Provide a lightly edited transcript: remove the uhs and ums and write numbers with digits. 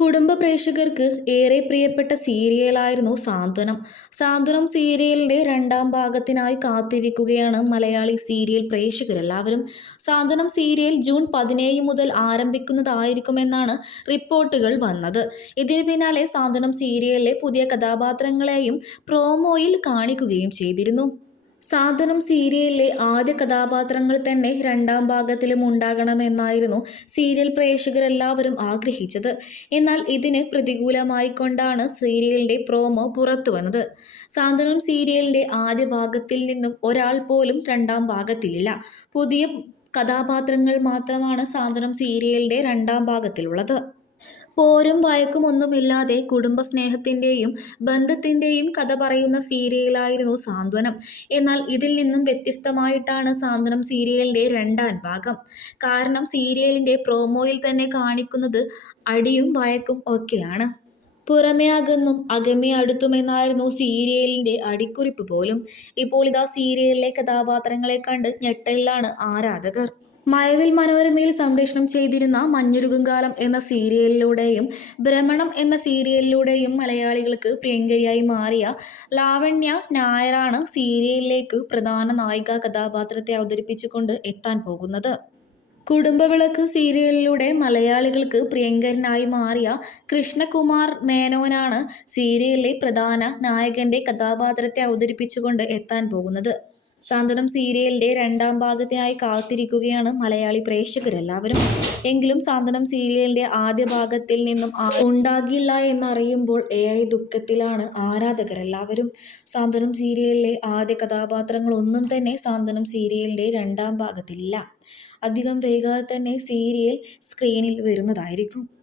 കുടുംബ പ്രേക്ഷകർക്ക് ഏറെ പ്രിയപ്പെട്ട സീരിയലായിരുന്നു സാന്ത്വനം. സാന്ത്വനം സീരിയലിന്റെ രണ്ടാം ഭാഗത്തിനായി കാത്തിരിക്കുകയാണ് മലയാളി സീരിയൽ പ്രേക്ഷകരെല്ലാവരും. സാന്ത്വനം സീരിയൽ ജൂൺ 17 മുതൽ ആരംഭിക്കുന്നതായിരിക്കുമെന്നാണ് റിപ്പോർട്ടുകൾ വന്നത്. ഇതിന് പിന്നാലെ സാന്ത്വനം സീരിയലിലെ പുതിയ കഥാപാത്രങ്ങളെയും പ്രോമോയിൽ കാണിക്കുകയും ചെയ്തിരുന്നു. സാന്ത്വനം സീരിയലിലെ ആദ്യ കഥാപാത്രങ്ങൾ തന്നെ രണ്ടാം ഭാഗത്തിലും ഉണ്ടാകണമെന്നായിരുന്നു സീരിയൽ പ്രേക്ഷകരെല്ലാവരും ആഗ്രഹിച്ചത്. എന്നാൽ ഇതിന് പ്രതികൂലമായിക്കൊണ്ടാണ് സീരിയലിന്റെ പ്രോമോ പുറത്തുവന്നത്. സാന്ത്വനം സീരിയലിന്റെ ആദ്യ ഭാഗത്തിൽ നിന്നും ഒരാൾ പോലും രണ്ടാം ഭാഗത്തിലില്ല. പുതിയ കഥാപാത്രങ്ങൾ മാത്രമാണ് സാന്ത്വനം സീരിയലിന്റെ രണ്ടാം ഭാഗത്തിലുള്ളത്. പോരും വഴക്കും ഒന്നുമില്ലാതെ കുടുംബസ്നേഹത്തിന്റെയും ബന്ധത്തിന്റെയും കഥ പറയുന്ന സീരിയലായിരുന്നു സാന്ത്വനം. എന്നാൽ ഇതിൽ നിന്നും വ്യത്യസ്തമായിട്ടാണ് സാന്ത്വനം സീരിയലിന്റെ രണ്ടാം ഭാഗം. കാരണം സീരിയലിന്റെ പ്രോമോയിൽ തന്നെ കാണിക്കുന്നത് അടിയും വഴക്കും ഒക്കെയാണ്. പുറമെ അകന്നും അകമേ അടുത്തുമെന്നായിരുന്നു സീരിയലിന്റെ അടിക്കുറിപ്പ് പോലും. ഇപ്പോൾ ഇതാ സീരിയലിലെ കഥാപാത്രങ്ങളെ കണ്ട് ഞെട്ടലിലാണ് ആരാധകർ. മഴവിൽ മനോരമയിൽ സംപ്രേഷണം ചെയ്തിരുന്ന മഞ്ഞുരുകും കാലം എന്ന സീരിയലിലൂടെയും ഭ്രമണം എന്ന സീരിയലിലൂടെയും മലയാളികൾക്ക് പ്രിയങ്കരിയായി മാറിയ ലാവണ്യ നായരാണ് സീരിയലിലേക്ക് പ്രധാന നായികാ കഥാപാത്രത്തെ അവതരിപ്പിച്ചുകൊണ്ട് എത്താൻ പോകുന്നത്. കുടുംബവിളക്ക് സീരിയലിലൂടെ മലയാളികൾക്ക് പ്രിയങ്കരനായി മാറിയ കൃഷ്ണകുമാർ മേനോനാണ് സീരിയലിലെ പ്രധാന നായകന്റെ കഥാപാത്രത്തെ അവതരിപ്പിച്ചുകൊണ്ട് എത്താൻ പോകുന്നത്. സാന്ത്വനം സീരിയലിന്റെ രണ്ടാം ഭാഗത്തിനായി കാത്തിരിക്കുകയാണ് മലയാളി പ്രേക്ഷകരെല്ലാവരും. എങ്കിലും സാന്ത്വനം സീരിയലിന്റെ ആദ്യ ഭാഗത്തിൽ നിന്നും ഉണ്ടാകില്ല എന്നറിയുമ്പോൾ ഏറെ ദുഃഖത്തിലാണ് ആരാധകരെല്ലാവരും. സാന്ത്വനം സീരിയലിലെ ആദ്യ കഥാപാത്രങ്ങളൊന്നും തന്നെ സാന്ത്വനം സീരിയലിന്റെ രണ്ടാം ഭാഗത്തിലില്ല. അധികം വൈകാതെ തന്നെ സീരിയൽ സ്ക്രീനിൽ വരുന്നതായിരിക്കും.